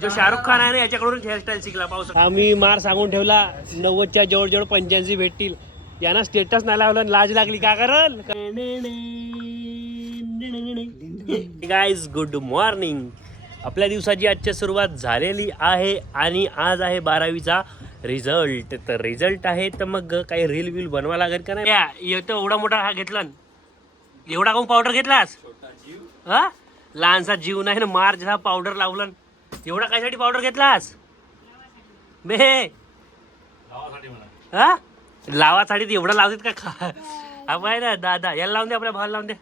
जो शाहरुख खान आहे ना याच्याकडून हेअरस्टाईल शिकला पाऊस आम्ही मार सांगून ठेवला नव्वदच्या जवळ जवळ पंच्याऐंशी भेटतील. यांना स्टेटस नाही लावलं लाज लागली का करल गाईज गुड मॉर्निंग आपल्या दिवसाची आजची सुरुवात झालेली आहे आणि आज आहे बारावीचा रिझल्ट तर रिझल्ट आहे तर मग काही रील बिल बनवा लागेल का नाही? या, येतो एवढा मोठा हा घेतला न? एवढा कोण पावडर घेतलास हा? लहानसा जीव नाही ना मार जसा पावडर लावलं एवढा कायसाठी पावडर घेतलास? बे. हा? लावासाठी एवढं लावतात का खा? पाय ना दादा याला लावून दे आपल्या भावाला लावून दे.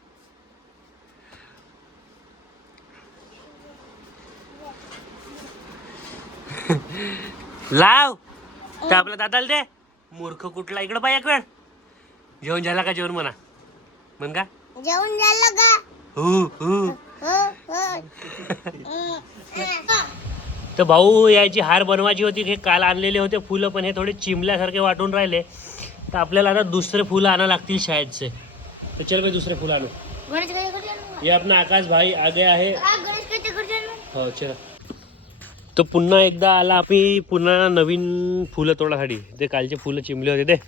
लाव. तर आपल्या दादाला दे. मूर्ख कुठला? इकडं पाय एक वेळ. जेवण झाला का जेवण म्हणा? म्हण का? जेवण झालं का? हो हो. तर भाऊ याची हार बनवायची होती हे काल आणलेले होते फुलं पण हे थोडे चिमल्यासारखे वाटून राहिले. तर आपल्याला आता दुसरे फुलं आणा लागतील शाळेचे तर चल मी दुसरे फुलं आणू. ना? हे आपण आकाश भाई आगे आहे. हो चल. तर पुन्हा एकदा आला आम्ही पुन्हा नवीन फुलं तोडासाठी ते कालचे फुलं चिमले होते ते.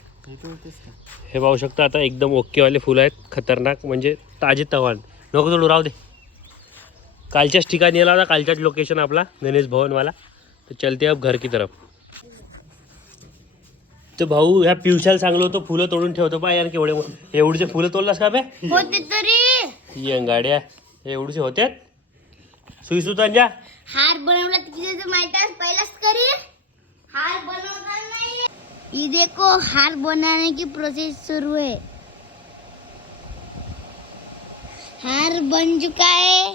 हे पाहू शकता आता एकदम ओकेवाले फुलं आहेत. खतरनाक म्हणजे ताजे तवान. नको तोडू राहू दे. कालच्याच ठिकाणी आला होता कालच्याच लोकेशन आपला गणेश भवनवाला. तर चलते अब घर की तरफ. तर भाऊ ह्या पिवशाला सांगलो होतो फुलं तोडून ठेवतो बा यार केवढे एवढीचे फुलं तोडलास का बे? होते तरी. एवढीचे होत्यात सुईसुतांच्या हार बनवला तिथे माहीत आहे? पहिलाच करी हार बनवता नहीं. ये देखो हार बनाने की प्रोसेस शुरू है हार बन चुका है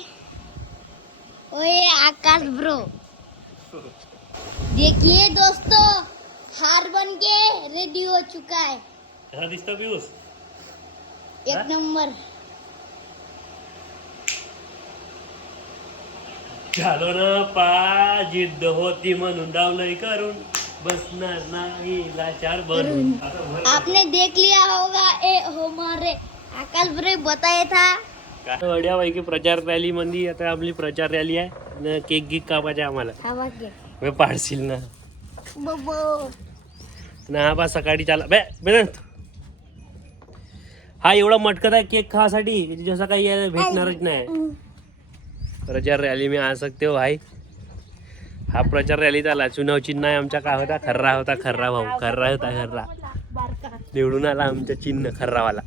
ओए आकाश ब्रो। देखिए दोस्तों हार बन के रेडी हो चुका है। कसा दिसतो पिऊस एक हा? नंबर। झालो ना पा जिद्द होती म्हणून डावलंय करून बसणार नाही लाचार बनून. आता आपने देख लिया होगा ए हमारे आकाश ब्रो बताया था? वड्यापैकी प्रचार रॅली मध्ये आता आपली प्रचार रॅली आहे. न केक गिक कापायचे आम्हाला. पाडशील ना. बबो. ना हा बा सकाळी चाला. बे बे हा एवढा मटकत आहे केक खासाठी जसं काही याला भेटणारच नाही. प्रचार रॅली में आ सकते हो भाई. हा प्रचार रॅली झाला चुनाव चिन्ह आहे आमचा काय होता? खर्रा होता खर्रा भाऊ. खर्रा होता खर्रा. निवडून आला आमचा चिन्ह खर्रावाला.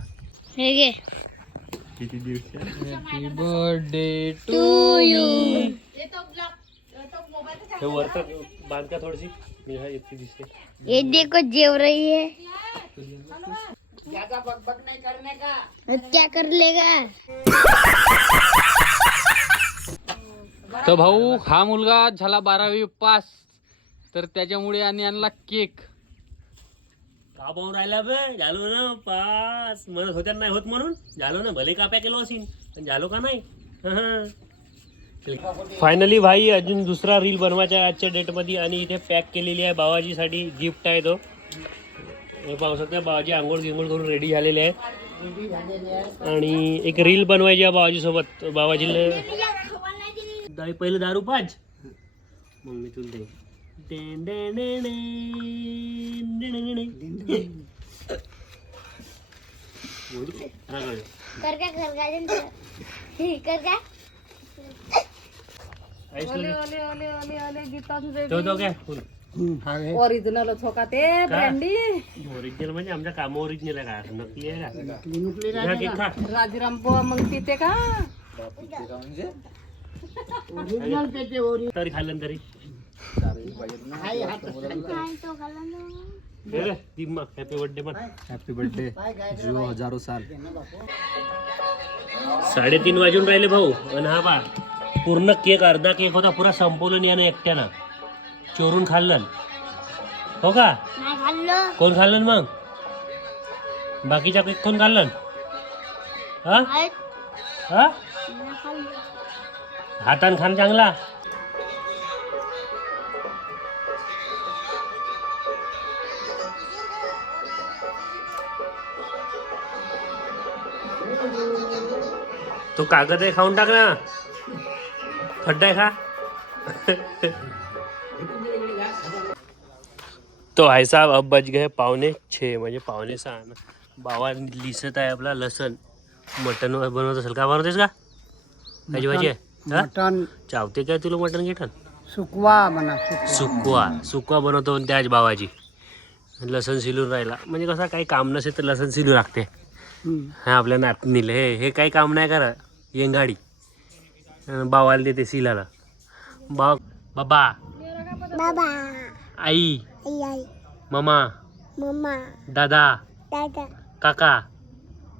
हे घे. किती दिवस बर्थडे टू यू हे वरतं बांध का थोडीशी? मी हा इतकी दिसते. ये देखो जेव रही है. अब क्या कर लेगा? तर भाऊ हा मुलगा झाला बारावी पास. तर त्याच्यामुळे आणि आणला केक. का पाहून राहिला बे. झालो ना पास. म्हणत होत्या नाही होत म्हणून? झालो ना भले काप्या केलो असेल पण झालो का नाही? फायनली भाई अजून दुसरा रील बनवायचा आहे आजच्या डेटमध्ये आणि इथे पॅक केलेली आहे बाबाजीसाठी गिफ्ट आहे तो. हे पाहू शकता बाबाजी आंघोळ गिंघोळ करून रेडी झालेले आहे आणि एक रील बनवायची आहे बाबाजी सोबत बाबाजीला दाई पहिले दारू पाच मग मी तुला दे डेन डेन डेन डेन डेन डेन डेन. हा, कळलं. कर क्या कर क्या जन कर क्या ऐकलं का? तो तो काय फुल. ओरिजिनल होका ते का? ब्रँडी ओरिजिनल म्हणजे आमच्या काम ओरिजिनल आहे का नकली आहे का हा, केक खा. राजीराम मग तिथे का तरी खाल्लं तरी तो खाला हे रे, दी मग हॅपी बर्थडे मग हॅपी बर्थडे जिओ हजारो साल. साडेतीन वाजून राहिले भाऊ आणि हा बा पूर्ण केक अर्धा केक होता पुरा संपवलं यानं एकट्यानं. चोरून खाल्लं. हो का? नाही खाल्लं. कोण खाल्लं मग? बाकीच्या केक कोण खाल्लं हा. हा? हातान खान चांगला? तो कागद आहे खाऊन टाक ना. खड्डा आहे खा. तो भाई साहब अब बज गए पावणे छे म्हणजे पावणे सहा. ना बाबा लिसत आहे आपला लसण. मटन बनवत असेल. का बनवतेस का? त्याची भाजी आहे? मटण चावते काय तुला मटन घेठन सुकवा म्हणा सुकवा. सुकवा. बनवतो आज बाबाजी. लसण सिलून राहिला. म्हणजे कसं काही काम नसेल तर लसण सिलू लागते. हा आपल्या नातनीला. हे हे काही काम नाही करा. येंगाडी बावाला देते सिलाला. बाव बाबा. बाबा. आई. आई आई. ममा. मम्मा दादा. दादा. काका.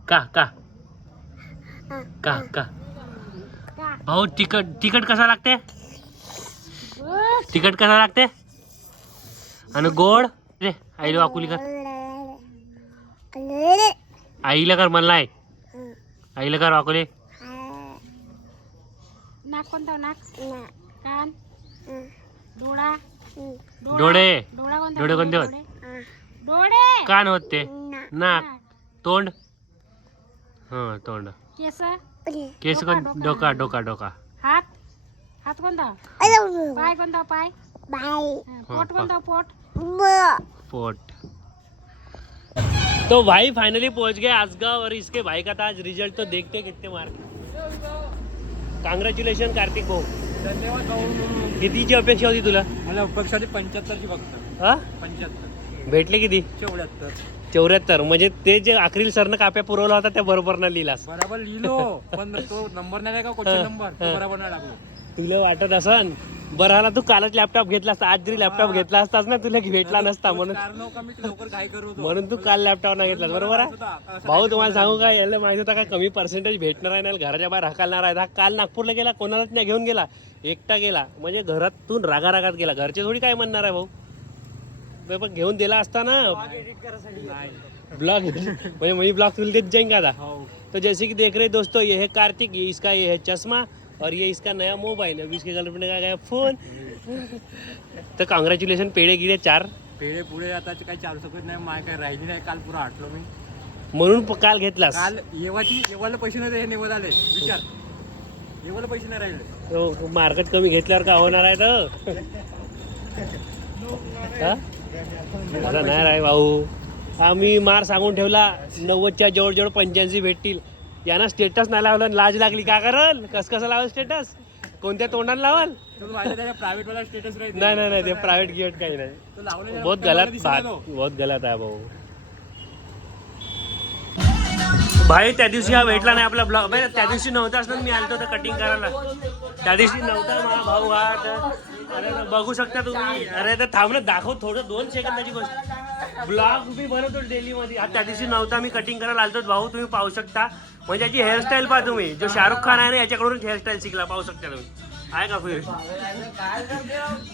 का का? का का? भाऊ तिकट तिकट कसा लागते? तिकट कसा लागते? आणि गोड? रे आईला वाकुली कर आईला कर नाही आईला कर वाकुली. नाक कोणता नाक? कान? डोळा? डोळे? डोळा. कोणता? होत? डोळे. कान होते. नाक. तोंड? हा तोंड. केस? केस कोण? डोका. डोका डोका हात? हात कोणता? पाय कोणता पाय? पोट. कोणता? पोट? पोट. तो भाई फाइनली पहुंच गए आसगांव और इसके भाई का था आज रिजल्ट तो देखते कितने मार्क कांग्रॅच्युलेशन कार्तिक भाऊ. कितीची अपेक्षा होती तुला? मला अपेक्षा पंच्याहत्तरची फक्त. हा? पंच्याहत्तर. भेटले किती? चौऱ्याहत्तर. चौऱ्याहत्तर. म्हणजे ते जे अखरील सरनं काप्या पुरवला होता त्या बरोबर ना लिहिलास बरोबर लिहिलो. पण तो नंबर नाही का क्वेश्चन नंबर? तो बरोबर नाही लागलो. तुला वाटत असन? बरं आला तू कालच लॅपटॉप घेतला असता आज जरी लॅपटॉप घेतला असतास ना तुला भेटला नसता म्हणून म्हणून तू काल लॅपटॉप नाही घेतलास बरोबर आहे? भाऊ तुम्हाला सांगू का याला माहिती होता का कमी पर्सेंटेज भेटणार आहे ना घराच्या बाहेर हकालणार आहे. हा काल नागपूरला गेला कोणालाच नाही घेऊन गेला. एकटा गेला म्हणजे घरातून रागा रागात गेला. घरचे थोडी काय म्हणणार आहे भाऊ? पण घेऊन दिला असता ना. ब्लॉग म्हणजे मी ब्लॉग तुला देत जाईन का आता? तो जैसे कि देख रहे दोस्तों ये है कार्तिक इसका ये है चश्मा. और ये इसका नया मोबाइल अभी इसके गर्लफ्रेंड का गया फोन। तर कॉंग्रॅच्युलेशन पेढे गिडे चार। पेढे पुढे आता काही चालू शकत नाही माय काय राहिली नाही काल पुरा हटलो मी। म्हणून प- काल घेतलास? काल येवाची येवाला पैसे नव्हते हे निवड आले विचार. येवाला पैसे नाही राहिले. तो मार्केट कमी घेतल्यावर का होणार आहे तर हा? नाही राय भाऊ. आम्ही मार सांगून ठेवला नव्वदच्या जवळजवळ पंच्याऐंशी भेटतील. यांना स्टेटस नाही लावलं लाज लागली. का करल? कस कसं लावल स्टेटस कोणत्या तोंडाला लावाल? प्रायव्हेट वाला स्टेटस नाही नाही नाही ते प्रायव्हेट गिफ्ट काही नाही. बहुत गलत बात. बहुत गलत आहे भाऊ. भाई त्या दिवशी हा भेटला नाही आपला ब्लॉग भाई त्या दिवशी नव्हताच ना मी आलतो तर कटिंग करायला. त्या दिवशी नव्हता माझा भाऊ हा तर अरे बघू शकता तुम्ही. अरे तर थांब ना दाखव थोडं दोन सेकंदाची गोष्ट. ब्लॉग मी बनवतो डेली मध्ये हा त्या दिवशी नव्हता मी कटिंग करायला आलतो. भाऊ तुम्ही पाहू शकता. म्हणजे याची हेअरस्टाईल पहा तुम्ही. जो शाहरुख खान आहे ना याच्याकडून हेअरस्टाईल शिकला. पाहू शकता तुम्ही. आहे का फिर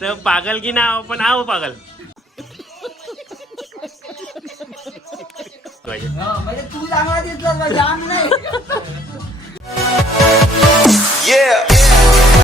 तर पागल की ना पण आहो पागल. म्हणजे तू चांगला दिसला जाम नाही. Yeah.